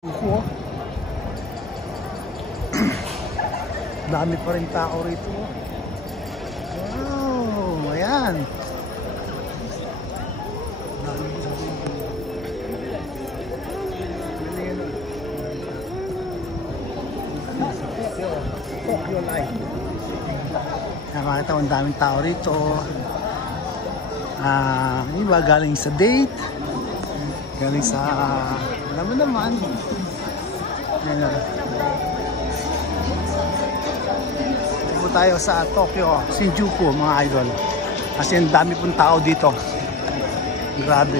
Upo. Dami pa rin tao rito. Wow, ayan. Tokyo Life. Nakakita ko ang daming tao rito. Iba galing sa date. Galing sa alam mo naman. Ayan. Ito tayo sa Tokyo, Shinjuku mga idol. Kasi ang dami pong tao dito. Grabe.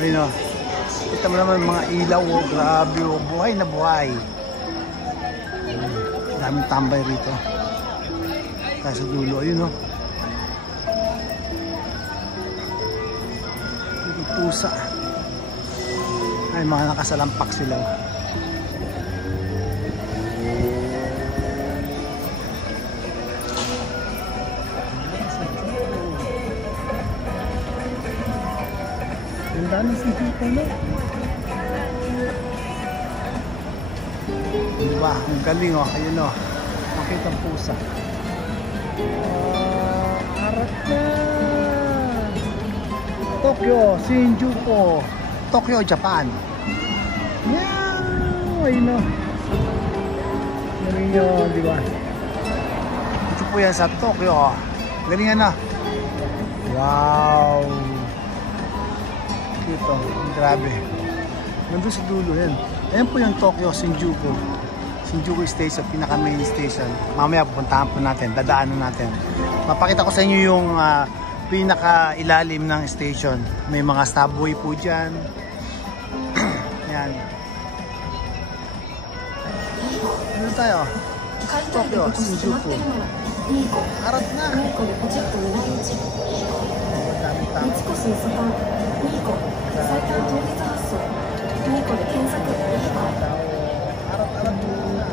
Ayun o. Kita mo naman mga ilaw o. Grabe o. Buhay na buhay. Daming tambay rito. Tayo sa dulo. Ayun o. Ito pusa. Ay mga nakasalampak sila. Ang dami si Tito, no? Diba? Ang galing, oh. Ayun, oh. Makita ang pusa. Arat na! Tokyo, Shinjuku. Tokyo, Japan. Yeah! Ayun, oh. Galing yun, diba? Ito po yan sa Tokyo, oh. Galingan na. Wow! Ito, grabe. Nandun sa dulo yan. Ayan po yung Tokyo, Shinjuku. Shinjuku Station, pinaka main station. Mamaya pupuntahan po natin, dadaanan natin. Mapakita ko sa inyo yung pinaka ilalim ng station. May mga subway po dyan. Ayan. Ano tayo? Tokyo, Shinjuku. Harap na. Daming tao. Arap-arap muna.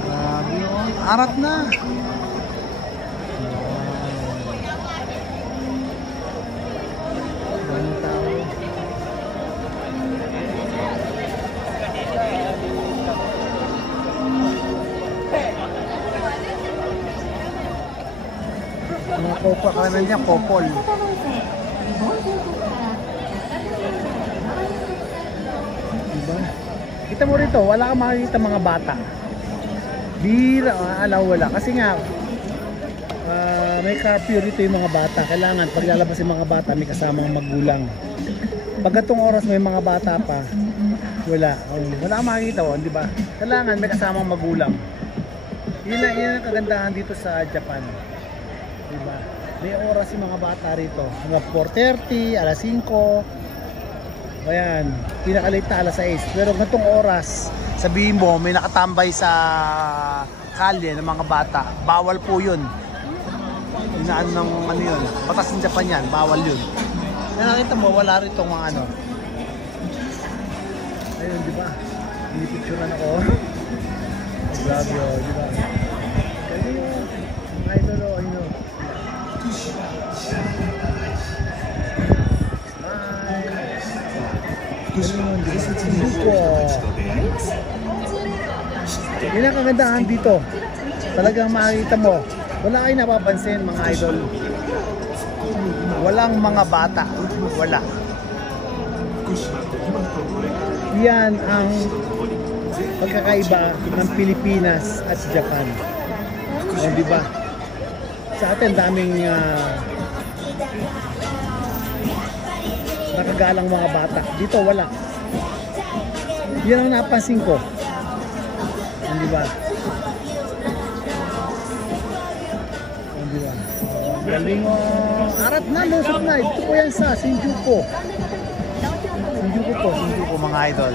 Grabe yun. Arap na. Daming tao. Mga kopa kanan niya, popol. Diba? Kita mo rito, wala kang makikita mga bata. Bira, wala. Kasi nga, may curfew rito yung mga bata. Kailangan, pag lalabas yung mga bata, may kasamang magulang. Pag itong oras may mga bata pa, wala. Wala kang makikita, di ba? Kailangan, may kasamang magulang. Yun ang kagandahan dito sa Japan. Diba? May oras yung mga bata rito. Hanggang 4:30, alas 5. Ayan, pinaka-late na alas 6. Pero ganitong oras, sabihin mo, may nakatambay sa kalye ng mga bata. Bawal po yun. Inaan ng ano yun. Batas ng Japan yan, bawal yun. Kaya nakita mo, wala rito mga ano. Ayun, diba? Pinipicturean ako. Grabe yun, diba? Kaya yun, mga idolo, ayun. Yun ang kagandahan dito. Talagang makikita mo. Wala kayo napapansin mga idol. Walang mga bata. Wala. Yan ang pagkakaiba ng Pilipinas at Japan. O, diba? Sa atin daming nakagalang mga bata. Dito wala. Yan ang napansin ko. Hindi ba? Hindi ba? Galing o. Arat na, lusot na. Ito po yan sa Shinjuku. Shinjuku po. Shinjuku mga idol.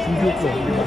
Shinjuku. Di ba?